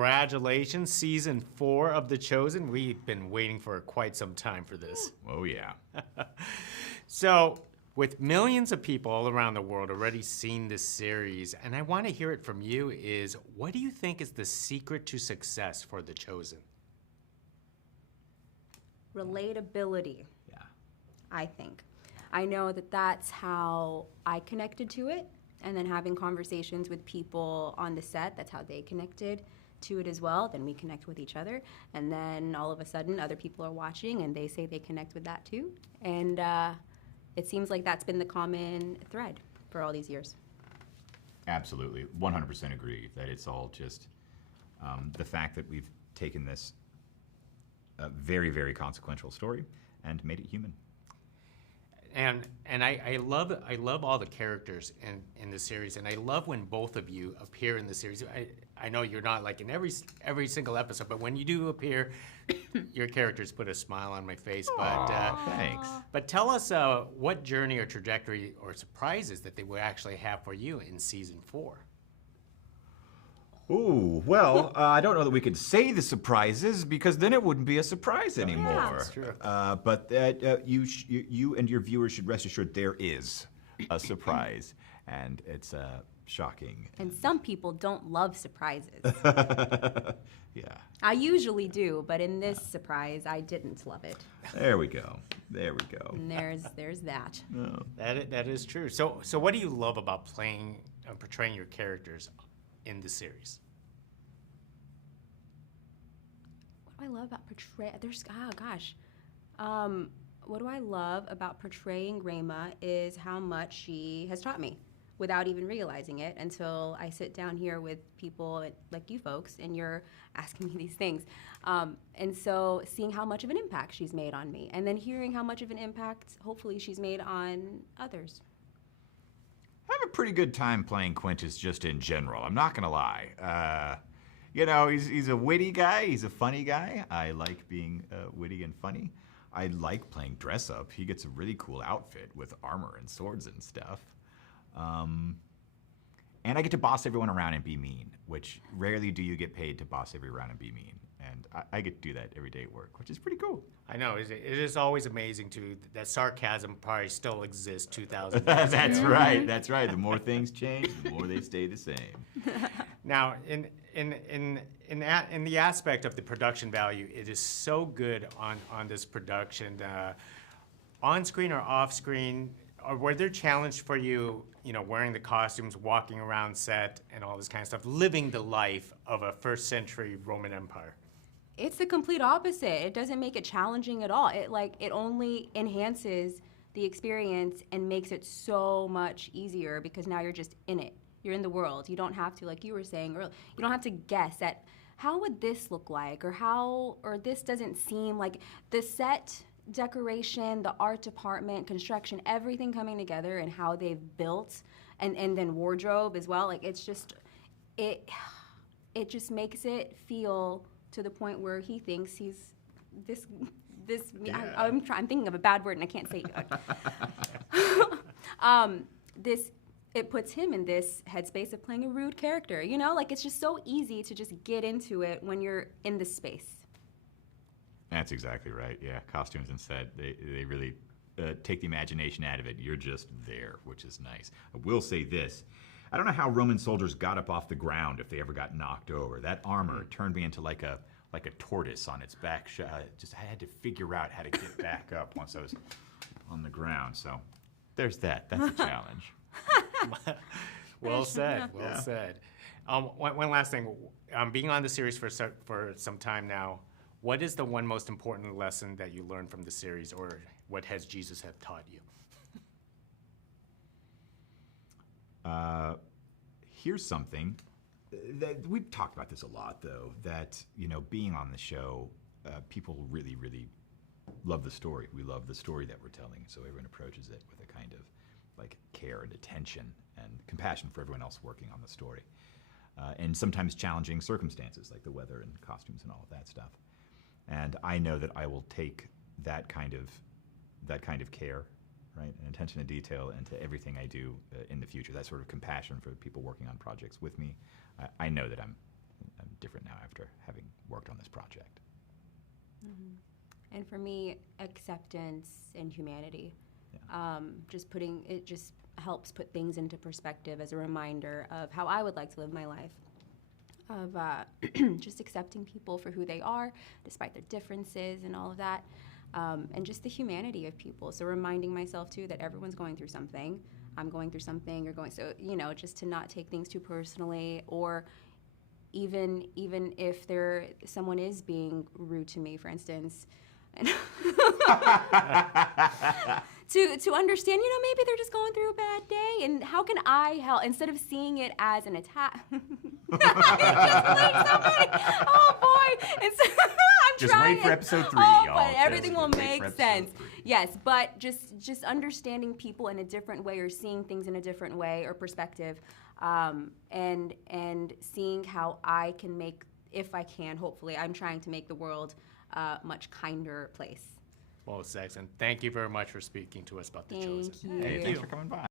congratulations, season 4 of The Chosen. We've been waiting for quite some time for this. Oh, yeah. So, with millions of people all around the world already seeing this series, and I want to hear it from you, is what do you think is the secret to success for The Chosen? Relatability. Yeah. I think. I know that that's how I connected to it, and then having conversations with people on the set, that's how they connected to it as well. Then we connect with each other, and then all of a sudden other people are watching and they say they connect with that too. And it seems like that's been the common thread for all these years. Absolutely. 100% agree that it's all just the fact that we've taken this very, very consequential story and made it human. And I love all the characters in the series, and I love when both of you appear in the series. I know you're not like in every single episode, but when you do appear, your characters put a smile on my face. Thanks. But tell us what journey or trajectory or surprises that they will actually have for you in season 4. Ooh, well, I don't know that we could say the surprises because then it wouldn't be a surprise anymore. Yeah. That's true. But you and your viewers should rest assured there is a surprise, and it's shocking. And some people don't love surprises. Yeah. I usually do, but in this surprise, I didn't love it. There we go. There we go. And there's that. Oh. That is true. So what do you love about playing and portraying your characters in the series? What do I love about what do I love about portraying Ramah is how much she has taught me without even realizing it until I sit down here with people like you folks and you're asking me these things. And so seeing how much of an impact she's made on me, and then hearing how much of an impact hopefully she's made on others. I have a pretty good time playing Quintus just in general. I'm not gonna lie. You know, he's a witty guy. He's a funny guy. I like being witty and funny. I like playing dress up. He gets a really cool outfit with armor and swords and stuff. And I get to boss everyone around and be mean, which rarely do you get paid to boss everyone around and be mean. And I get to do that every day at work, which is pretty cool. I know, it is always amazing that sarcasm probably still exists 2,000 years That's ago. right, that's right. The more things change, the more they stay the same. Now, in the aspect of the production value, it is so good on this production, on screen or off screen. Or were there challenges for you, wearing the costumes, walking around set, and all this kind of stuff, living the life of a first century Roman Empire? It's the complete opposite. It doesn't make it challenging at all. It only enhances the experience and makes it so much easier because now you're just in it. You're in the world. You don't have to, like you were saying earlier, you don't have to guess at how would this look like or this doesn't seem like the set decoration, the art department, construction, everything coming together and how they've built and then wardrobe as well. Like it's just it just makes it feel to the point where he thinks he's this yeah. I'm thinking of a bad word and I can't say it. It puts him in this headspace of playing a rude character, like it's just so easy to just get into it when you're in this space. That's exactly right. Yeah, costumes and set, they really take the imagination out of it. You're just there, which is nice. I will say this. I don't know how Roman soldiers got up off the ground if they ever got knocked over. That armor turned me into like a tortoise on its back. I had to figure out how to get back up once I was on the ground. So there's that. That's a challenge. Well said. Well said. One last thing. Being on the series for some time now, what is the one most important lesson that you learned from the series, or what has Jesus have taught you? Here's something that we've talked about this a lot, though. That being on the show, people really, really love the story. We love the story that we're telling, so everyone approaches it with a kind of like care and attention and compassion for everyone else working on the story, and sometimes challenging circumstances like the weather and costumes and all of that stuff. And I know that I will take that kind of care, right, and attention to detail into everything I do in the future. That sort of compassion for the people working on projects with me. I know that I'm different now after having worked on this project. And for me, acceptance and humanity. Just helps put things into perspective as a reminder of how I would like to live my life. Of just accepting people for who they are, despite their differences and all of that. And just the humanity of people. So reminding myself, too, that everyone's going through something. I'm going through something, you're going, so, just to not take things too personally, or even if someone is being rude to me, for instance, and to understand, maybe they're just going through a bad day, and how can I help, instead of seeing it as an attack. Oh boy, I'm Just trying. wait for episode 3, oh, y'all. but everything will Just wait make for episode sense. 3. Yes, but just understanding people in a different way, or seeing things in a different way or perspective, and seeing how I can make, if I can, hopefully, I'm trying to make the world a much kinder place. Well, Saxon, thank you very much for speaking to us about The Thank Chosen. you. Hey, thanks for coming by.